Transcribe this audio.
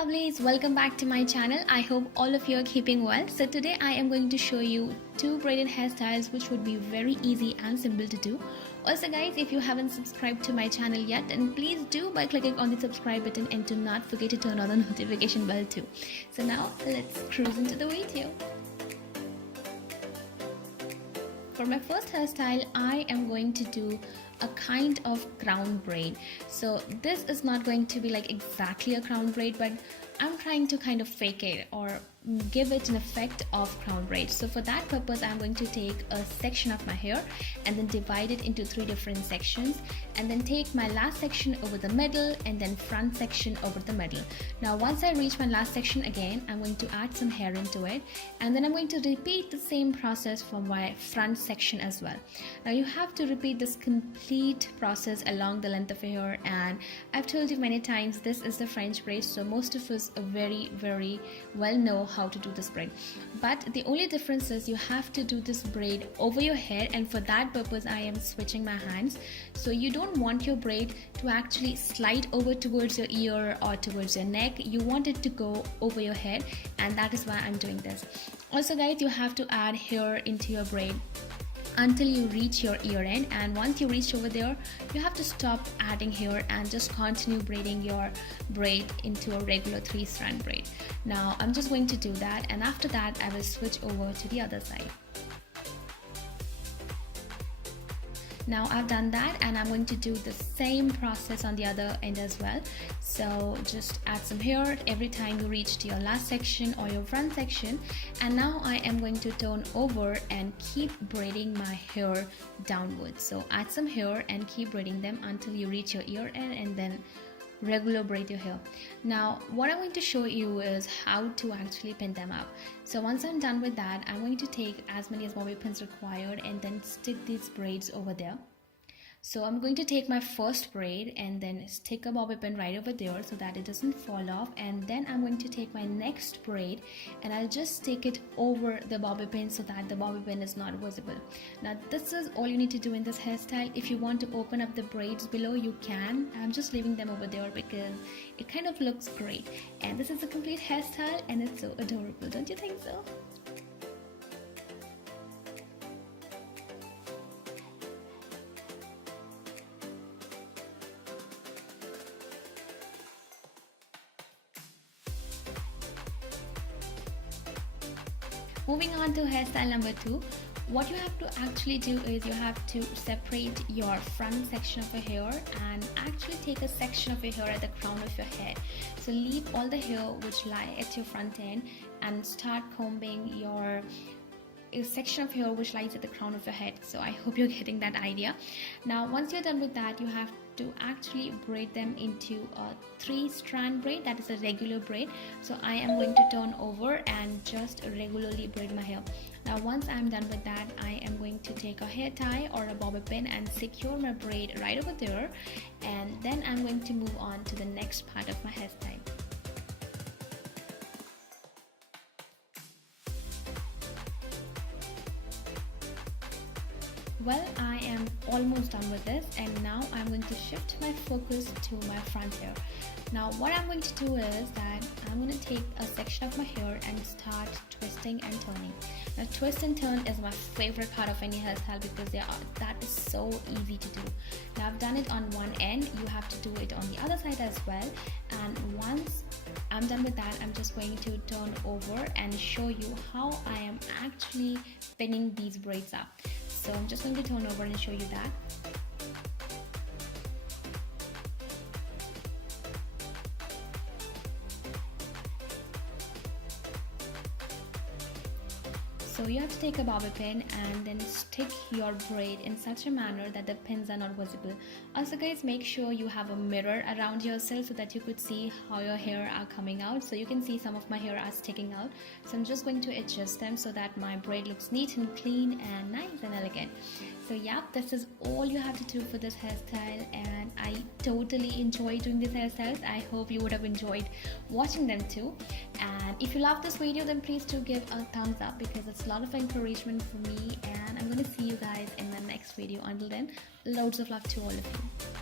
lovelies, welcome back to my channel. I hope all of you are keeping well. So today I am going to show you two braided hairstyles which would be very easy and simple to do. Also guys, if you haven't subscribed to my channel yet, then please do by clicking on the subscribe button, and do not forget to turn on the notification bell too. So now let's cruise into the video. For my first hairstyle, I am going to do a kind of crown braid. So this is not going to be like exactly a crown braid, but I'm trying to kind of fake it or give it an effect of crown braid. So for that purpose, I'm going to take a section of my hair and then divide it into three different sections, and then take my last section over the middle and then front section over the middle. Now once I reach my last section again, I'm going to add some hair into it, and then I'm going to repeat the same process for my front section as well. Now you have to repeat this complete process along the length of your hair, and I've told you many times this is the French braid, so most of us very well know how to do this braid. But the only difference is you have to do this braid over your head, and for that purpose I am switching my hands. So you don't want your braid to actually slide over towards your ear or towards your neck. You want it to go over your head, and that is why I'm doing this. Also guys, you have to add hair into your braid until you reach your ear end, and once you reach over there, you have to stop adding hair and just continue braiding your braid into a regular 3-strand braid. Now I'm just going to do that, and after that I will switch over to the other side. Now I've done that, and I'm going to do the same process on the other end as well. So just add some hair every time you reach to your last section or your front section. And now I am going to turn over and keep braiding my hair downwards. So add some hair and keep braiding them until you reach your ear end, and then regular braid your hair. Now what I'm going to show you is how to actually pin them up. So once I'm done with that, I'm going to take as many as bobby pins required and then stick these braids over there. So I'm going to take my first braid and then stick a bobby pin right over there so that it doesn't fall off, and then I'm going to take my next braid and I'll just stick it over the bobby pin so that the bobby pin is not visible. Now this is all you need to do in this hairstyle. If you want to open up the braids below, you can. I'm just leaving them over there because it kind of looks great, and this is a complete hairstyle and it's so adorable, don't you think so? Moving on to hairstyle number 2, what you have to actually do is you have to separate your front section of your hair and actually take a section of your hair at the crown of your head. So leave all the hair which lie at your front end and start combing your section of hair which lies at the crown of your head. So I hope you're getting that idea. Now once you're done with that, you have to actually braid them into a 3-strand braid, that is a regular braid. So I am going to turn over and just regularly braid my hair. Now once I'm done with that, I am going to take a hair tie or a bobby pin and secure my braid right over there, and then I'm going to move on to the next part of my hairstyle. Well, I am almost done with this, and now I'm going to shift my focus to my front hair. Now what I'm going to do is that I'm going to take a section of my hair and start twisting and turning. Now twist and turn is my favorite part of any hairstyle because that is so easy to do. Now I've done it on one end, you have to do it on the other side as well, and once I'm done with that, I'm just going to turn over and show you how I am actually pinning these braids up. So I'm just going to turn over and show you that. So you have to take a bobby pin and then stick your braid in such a manner that the pins are not visible. Also guys, make sure you have a mirror around yourself so that you could see how your hair are coming out. So you can see some of my hair are sticking out. So I'm just going to adjust them so that my braid looks neat and clean and nice and elegant. So yeah, this is all you have to do for this hairstyle, and I totally enjoy doing these hairstyles. I hope you would have enjoyed watching them too. And if you love this video, then please do give a thumbs up because it's a lot of encouragement for me, and I'm going to see you guys in the next video. Until then, loads of love to all of you.